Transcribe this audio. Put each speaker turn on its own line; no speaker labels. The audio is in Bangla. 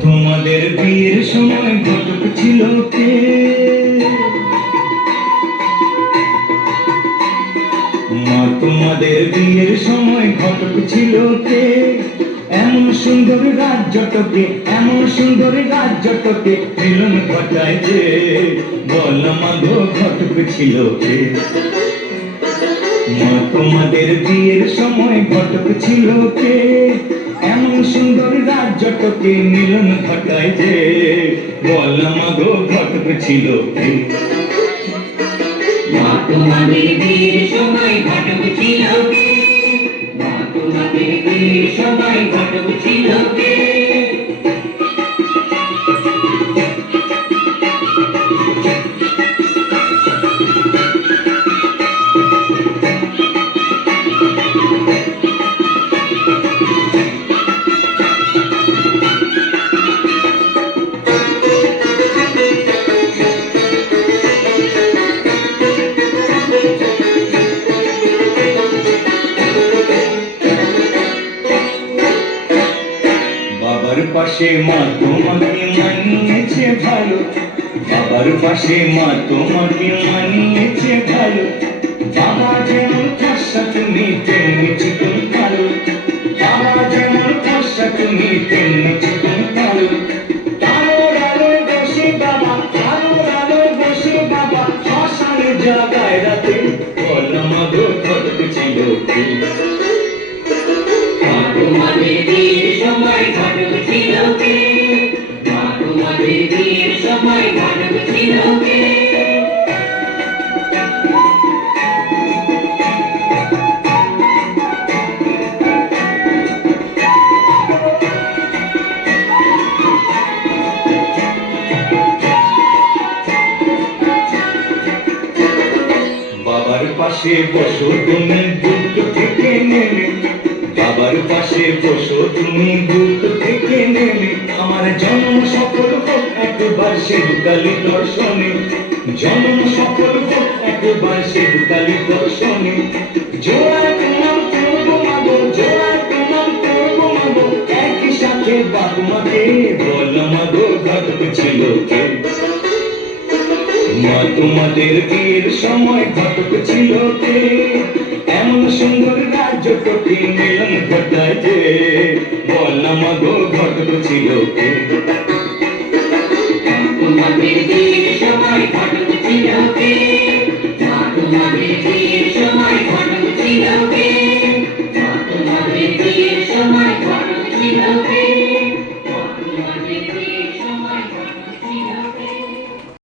তোমাদের বিয়ের সময় ঘটক ছিল কে? মা, তোমাদের বিয়ের সময় ঘটক ছিল কে? এমন সুন্দর রাজ্যটকে এমন সুন্দর রাজ্যটকে মিলন ঘটায় যে বল মাধব ঘটক ছিল কে? তোমাদের বিয়ের সময় ঘটক ছিল কে এমন সুন্দর রাজ্যটকে মিলন ঘটায় যে বল মাগো ঘটক ছিল কে
তোমাদের বিয়ের সময় ঘটক ছিল কে? তোমাদের বিয়ের সময় ঘটক ছিল কে?
বাবার পাশে মা তোমাকে মানিয়েছে ভালো। বাবার পাশে মা তোমাকে মানিয়েছে ভালো। বাবা যেমন ফর্সা তুমি তেমনি চিকন কালো। বাবা যেমন ফর্সা তুমি তেমনি চিকন কালো জাগায় রাতে বললাম আগো ছিল পাশে বসো তুমি বুক থেকে নেমে বাবার পাশে বসো তুমি বুক সে কালী দর্শনে জন্ম সফল একবার সে কালী দর্শনে। জোড়া তোমার করব মাগো জোড়া তোমার করব মাগো, একই সাথে মাকে বল মাগো ঘটক ছিল মা তোমাদের বিয়ের সময় ঘটক ছিল এমন সুন্দর রাজ্যটকে মিলন ঘটায় যে বললাম গো ঘটক ছিল কে?
তোমাদের সময় থাকবে চিরদিন।